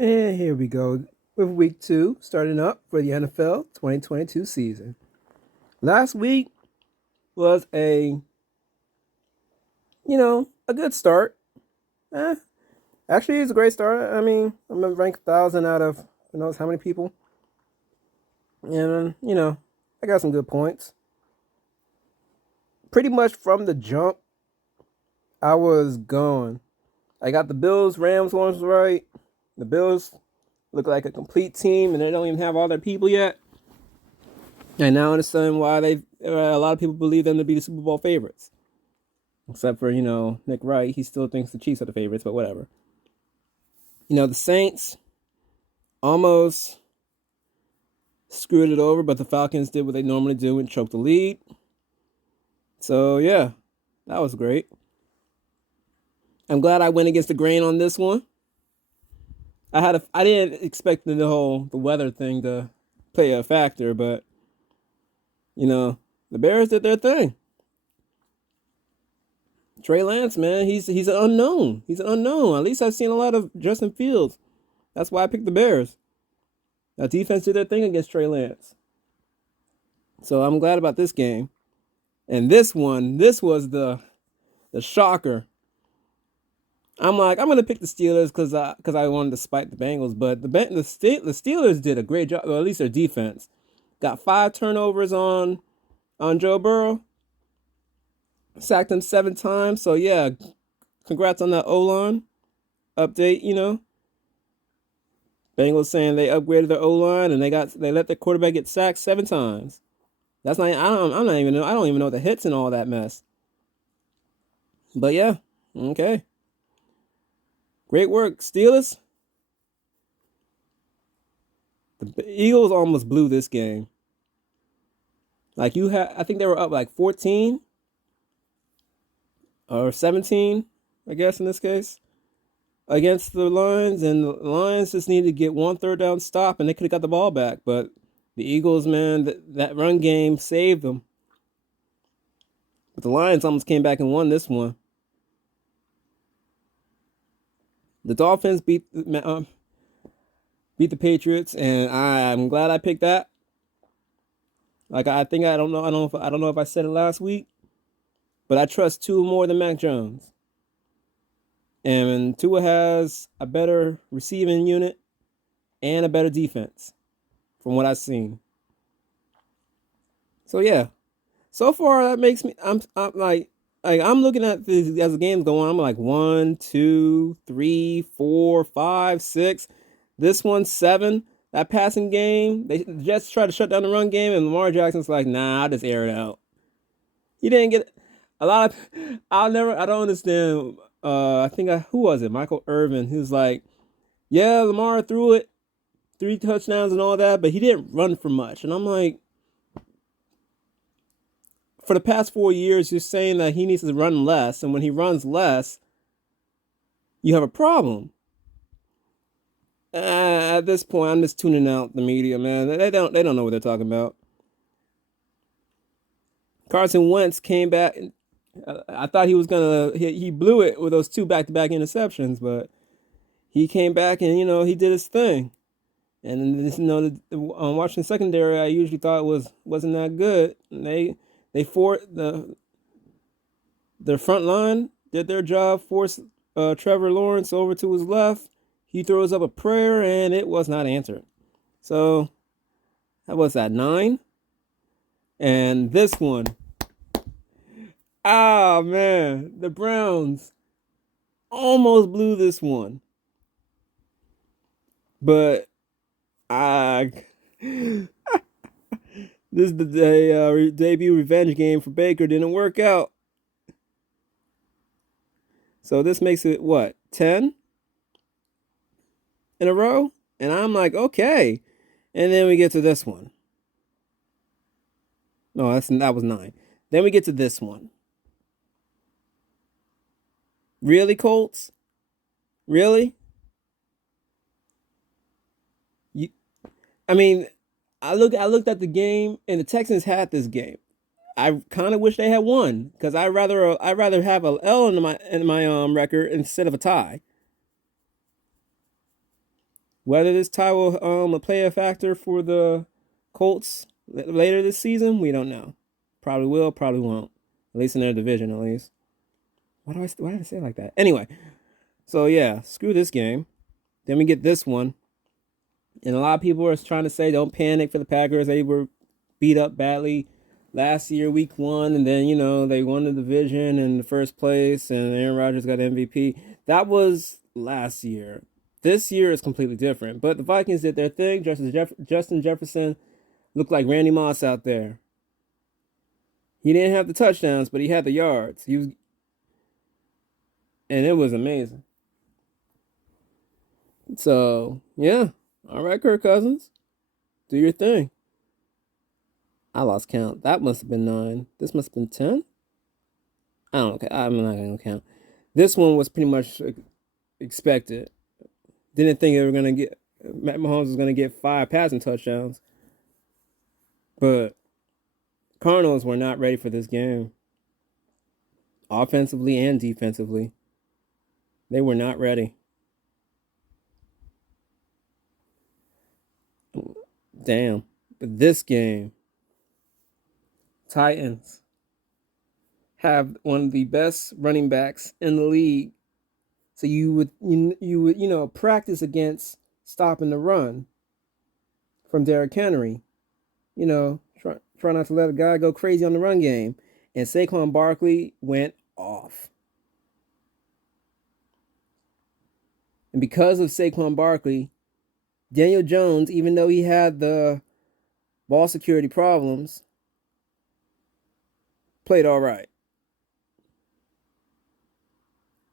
And here we go with week 2 starting up for the NFL 2022 season. Last week was a good start. Eh, Actually, it's a great start. I mean, I'm ranked 1,000 out of who knows how many people. And, I got some good points. Pretty much from the jump, I was gone. I got the Bills, Rams ones right. The Bills look like a complete team, and they don't even have all their people yet. And now I understand why a lot of people believe them to be the Super Bowl favorites. Except for, Nick Wright. He still thinks the Chiefs are the favorites, but whatever. The Saints almost screwed it over, but the Falcons did what they normally do and choked the lead. So, yeah, that was great. I'm glad I went against the grain on this one. I didn't expect the weather thing to play a factor, but the Bears did their thing. Trey Lance, man, he's an unknown. He's an unknown. At least I've seen a lot of Justin Fields. That's why I picked the Bears. That defense did their thing against Trey Lance. So I'm glad about this game. And this was the shocker. I'm gonna pick the Steelers because I wanted to spite the Bengals, but the Steelers did a great job. Or at least their defense got 5 turnovers on Joe Burrow. Sacked him 7 times. So yeah, congrats on that O-line update. Bengals saying they upgraded their O-line and they let their quarterback get sacked 7 times. That's not. I don't even know the hits and all that mess. But yeah, okay. Great work, Steelers. The Eagles almost blew this game. I think they were up like 14 or 17, I guess in this case, against the Lions, and the Lions just needed to get 1 third down stop, and they could have got the ball back. But the Eagles, man, that run game saved them. But the Lions almost came back and won this one. The Dolphins beat the Patriots, and I'm glad I picked that. Like I don't know if I said it last week, but I trust Tua more than Mac Jones. And Tua has a better receiving unit and a better defense from what I've seen. So yeah, so far that makes me I'm I'm looking at this as the game's going. I'm like 1, 2, 3, 4, 5, 6. This one's 7. That passing game, they just tried to shut down the run game, and Lamar Jackson's like, nah, I'll just air it out. He didn't get a lot of. I don't understand. Who was it? Michael Irvin. He was like, yeah, Lamar threw it, 3 touchdowns and all that, but he didn't run for much. And I'm like, for the past 4 years, you're saying that he needs to run less, and when he runs less, you have a problem. At this point, I'm just tuning out the media, man. They don't know what they're talking about. Carson Wentz came back. I thought he was he blew it with those 2 back-to-back interceptions, but he came back and he did his thing. And this, watching secondary, I usually thought wasn't that good. And they forced their front line did their job, forced Trevor Lawrence over to his left. He throws up a prayer and it was not answered. So that was at 9. And this one. Ah, man, the Browns almost blew this one. But this is the debut revenge game for Baker. Didn't work out. So this makes it, what, 10 in a row? And I'm like, okay. And then we get to this one. No, that was 9. Then we get to this one. Really, Colts? Really? I mean, I looked at the game, and the Texans had this game. I kind of wish they had won because I'd rather have a L in my record instead of a tie. Whether this tie will play a factor for the Colts later this season, we don't know. Probably will, probably won't. At least in their division, at least. Why did I say it like that? Anyway, so yeah, screw this game. Then we get this one, and a lot of people are trying to say don't panic for the Packers. They were beat up badly last year, week 1, and then they won the division in the first place, and Aaron Rodgers got MVP. That was last year. This year is completely different. But the Vikings did their thing. Justin Jefferson looked like Randy Moss out there. He didn't have the touchdowns, but he had the yards. And it was amazing. So yeah, all right, Kirk Cousins, do your thing. I lost count. That must have been 9. This must have been 10. I don't know. I'm not gonna count. This one was pretty much expected. Didn't think they were gonna get Matt Mahomes was gonna get 5 passing touchdowns, but Cardinals were not ready for this game, offensively and defensively. They were not ready. Damn. But this game, Titans have one of the best running backs in the league. So you would practice against stopping the run from Derrick Henry. Try not to let a guy go crazy on the run game. And Saquon Barkley went off. And because of Saquon Barkley, Daniel Jones, even though he had the ball security problems, played all right.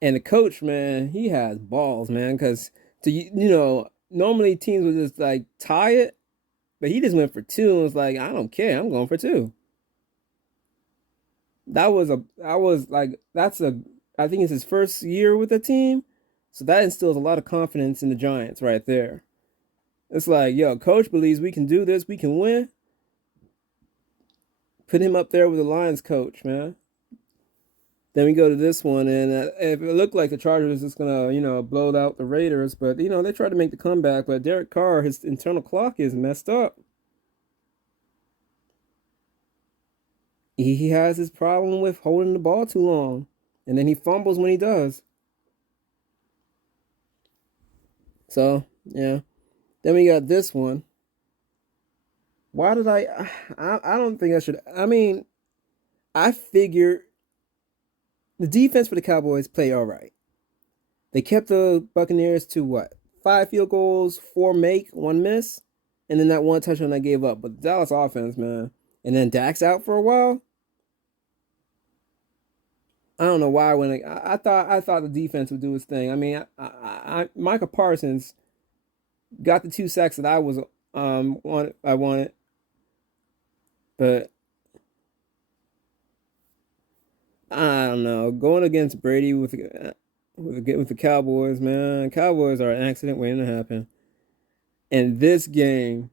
And the coach, man, he has balls, man, because normally teams would just like tie it, but he just went for 2 and was like, I don't care, I'm going for 2. I think it's his first year with the team, so that instills a lot of confidence in the Giants right there. It's like, yo, coach believes we can do this, we can win. Put him up there with the Lions coach, man. Then we go to this one, and if it looked like the Chargers was just gonna, blow out the Raiders, but they tried to make the comeback. But Derek Carr, his internal clock is messed up. He has his problem with holding the ball too long, and then he fumbles when he does. So yeah, then we got this one. Why did I don't think I should. I mean, I figured the defense for the Cowboys play all right. They kept the Buccaneers to what? 5 field goals, 4 make, 1 miss, and then that 1 touchdown I gave up. But the Dallas offense, man, and then Dak's out for a while. I don't know why. I thought the defense would do its thing. I mean, Micah Parsons got the 2 sacks that I wanted, but I don't know. Going against Brady with the Cowboys, man. Cowboys are an accident waiting to happen. And this game,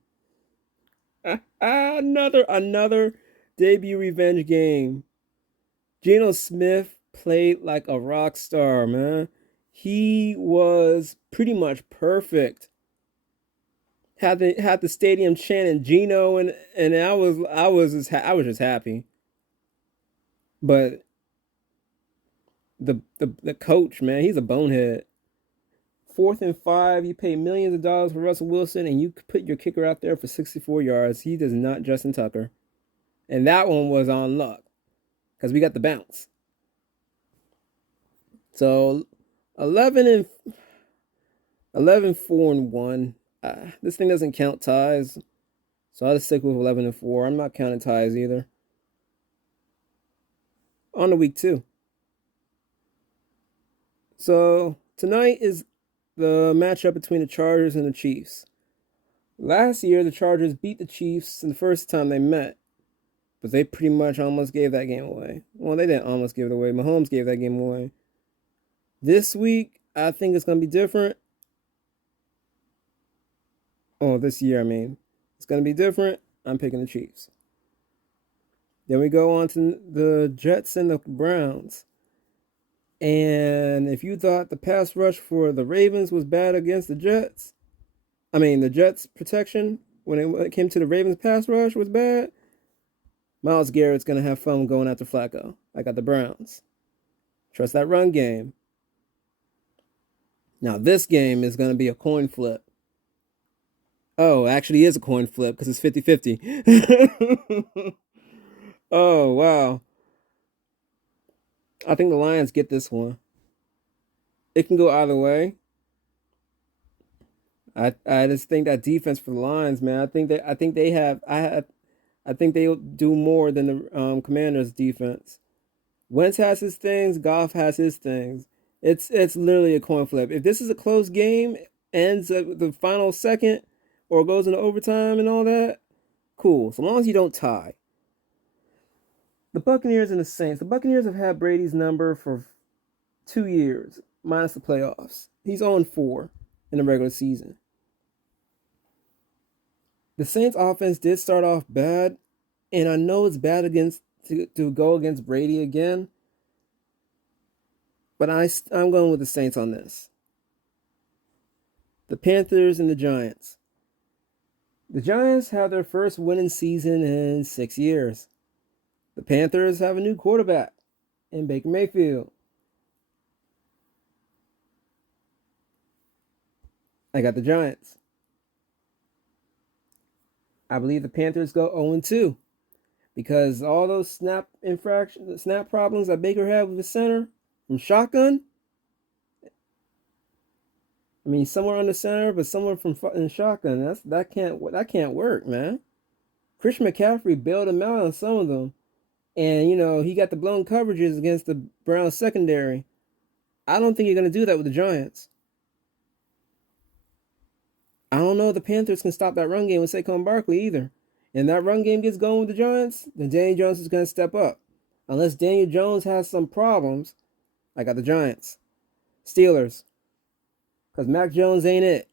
another debut revenge game. Geno Smith played like a rock star, man. He was pretty much perfect. Had the stadium chanting Geno, and I was just happy. But the coach, man, he's a bonehead. 4th and 5, you pay millions of dollars for Russell Wilson, and you put your kicker out there for 64 yards. He does not Justin Tucker. And that one was on luck, because we got the bounce. So 11 4 and 1. This thing doesn't count ties, so I'll just stick with 11 and 4. I'm not counting ties either. On the week 2. So tonight is the matchup between the Chargers and the Chiefs. Last year, the Chargers beat the Chiefs the first time they met, but they pretty much almost gave that game away. Well, they didn't almost give it away. Mahomes gave that game away. This week, I think it's going to be different. Oh, this year, I mean. It's going to be different. I'm picking the Chiefs. Then we go on to the Jets and the Browns. And if you thought the pass rush for the Ravens was bad against the Jets, I mean, the Jets' protection when it came to the Ravens' pass rush was bad. Myles Garrett's gonna have fun going after Flacco. I got the Browns. Trust that run game. Now this game is gonna be a coin flip. Oh, actually is a coin flip because it's 50-50. Oh, wow. I think the Lions get this one. It can go either way. I just think that defense for the Lions, man. I think they'll do more than the Commanders defense. Wentz has his things, Goff has his things. It's literally a coin flip. If this is a close game, ends at the final second, or goes into overtime and all that, cool. So long as you don't tie. The Buccaneers and the Saints. The Buccaneers have had Brady's number for 2 years, minus the playoffs. He's on 4 in the regular season. The Saints offense did start off bad, and I know it's bad to go against Brady again, but I'm going with the Saints on this. The Panthers and the Giants. The Giants have their first winning season in 6 years. The Panthers have a new quarterback in Baker Mayfield. I got the Giants. I believe the Panthers go 0-2 because all those snap problems that Baker had with the center from shotgun. I mean, somewhere on the center, but somewhere in shotgun. That can't work, man. Christian McCaffrey bailed him out on some of them, and he got the blown coverages against the Browns secondary. I don't think you're gonna do that with the Giants. I don't know if the Panthers can stop that run game with Saquon Barkley either. And that run game gets going with the Giants, then Daniel Jones is going to step up. Unless Daniel Jones has some problems, I got the Giants. Steelers. Because Mac Jones ain't it.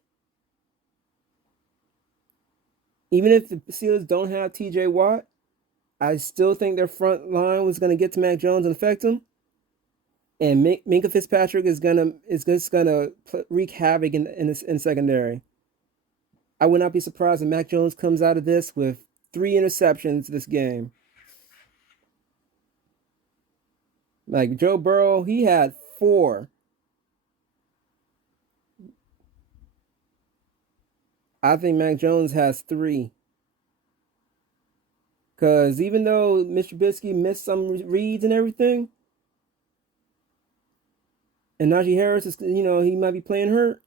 Even if the Steelers don't have TJ Watt, I still think their front line was going to get to Mac Jones and affect him. And Minkah Fitzpatrick is just gonna wreak havoc in secondary. I would not be surprised if Mac Jones comes out of this with 3 interceptions this game. Like Joe Burrow, he had 4. I think Mac Jones has 3. Because even though Mr. Trubisky missed some reads and everything, and Najee Harris is, he might be playing hurt,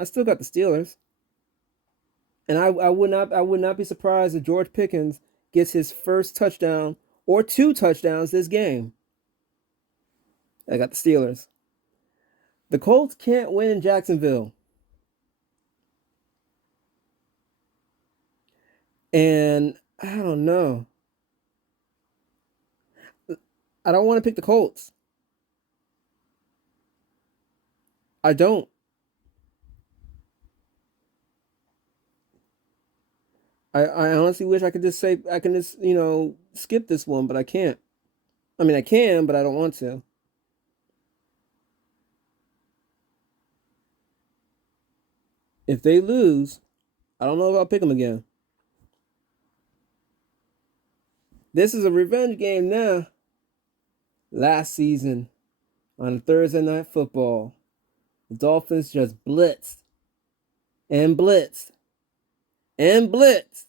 I still got the Steelers. And I would not be surprised if George Pickens gets his first touchdown or 2 touchdowns this game. I got the Steelers. The Colts can't win in Jacksonville. And I don't know. I don't want to pick the Colts. I don't. I honestly wish I could just skip this one, but I can't. I mean, I can, but I don't want to. If they lose, I don't know if I'll pick them again. This is a revenge game now. Last season, on Thursday Night Football, the Dolphins just blitzed and blitzed and blitzed.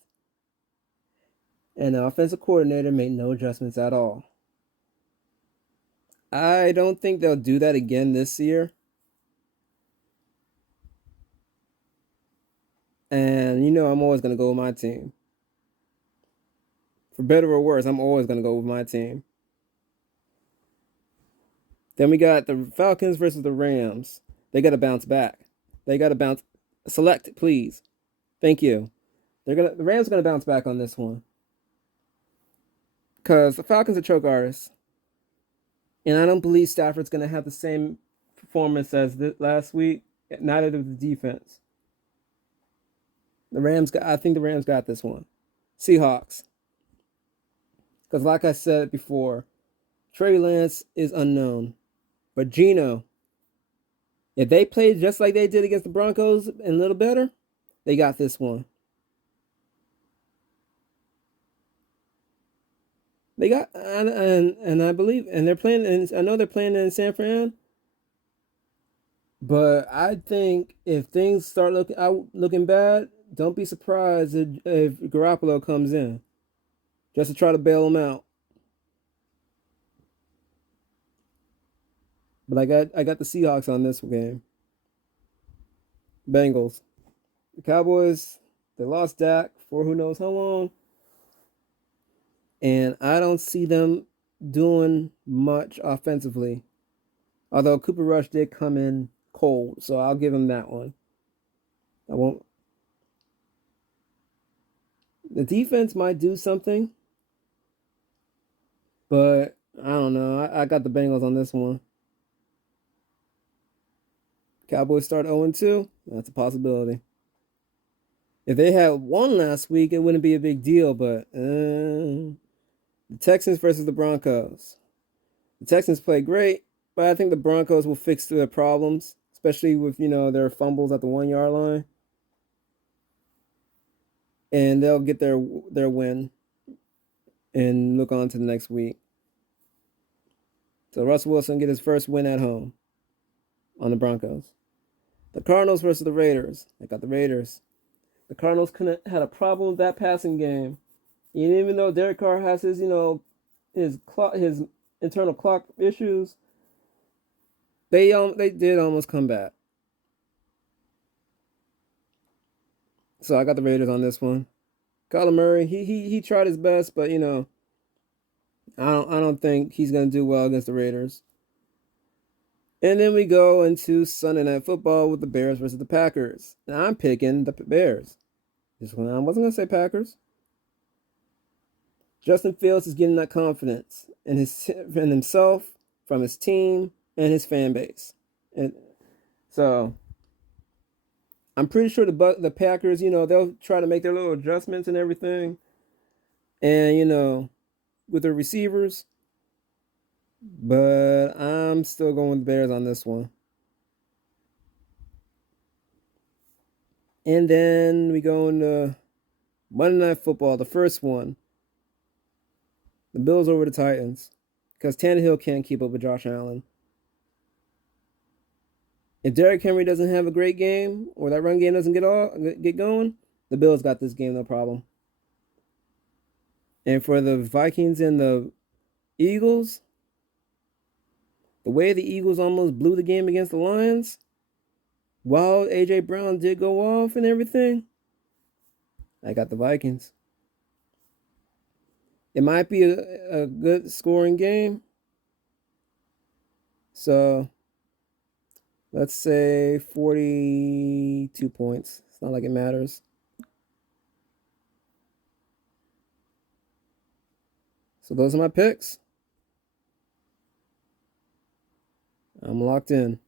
And the offensive coordinator made no adjustments at all. I don't think they'll do that again this year. And I'm always going to go with my team. For better or worse, I'm always going to go with my team. Then we got the Falcons versus the Rams. They got to bounce back. They got to bounce. Select, please. Thank you. The Rams are going to bounce back on this one. Because the Falcons are choke artists. And I don't believe Stafford's going to have the same performance as last week. Neither does the defense. I think the Rams got this one. Seahawks. Because like I said before, Trey Lance is unknown. But Geno, if they play just like they did against the Broncos and a little better, They got this one. They got and I believe and they're playing. And I know they're playing in San Fran. But I think if things start looking bad, don't be surprised if Garoppolo comes in just to try to bail him out. But I got the Seahawks on this game. Bengals. The Cowboys, they lost Dak for who knows how long. And I don't see them doing much offensively. Although Cooper Rush did come in cold, so I'll give him that one. I won't. The defense might do something, but I don't know. I got the Bengals on this one. Cowboys start 0-2. That's a possibility. If they had won last week, it wouldn't be a big deal, but the Texans versus the Broncos. The Texans play great, but I think the Broncos will fix their problems, especially with, their fumbles at the 1 yard line. And they'll get their win and look on to the next week. So Russell Wilson get his first win at home on the Broncos. The Cardinals versus the Raiders. I got the Raiders. The Cardinals had a problem with that passing game. And even though Derek Carr has his internal clock issues, they did almost come back. So I got the Raiders on this one. Kyler Murray, he tried his best, but I don't think he's gonna do well against the Raiders. And then we go into Sunday Night Football with the Bears versus the Packers. And I'm picking the Bears. This one I wasn't gonna say Packers. Justin Fields is getting that confidence in himself, from his team, and his fan base. And so I'm pretty sure the Packers, they'll try to make their little adjustments and everything. And, with their receivers. But I'm still going with the Bears on this one. And then we go into Monday Night Football, the first one. The Bills over the Titans. Because Tannehill can't keep up with Josh Allen. If Derrick Henry doesn't have a great game, or that run game doesn't get going, the Bills got this game, no problem. And for the Vikings and the Eagles, the way the Eagles almost blew the game against the Lions, while A.J. Brown did go off and everything, I got the Vikings. It might be a good scoring game. So let's say 42 points. It's not like it matters. So those are my picks. I'm locked in.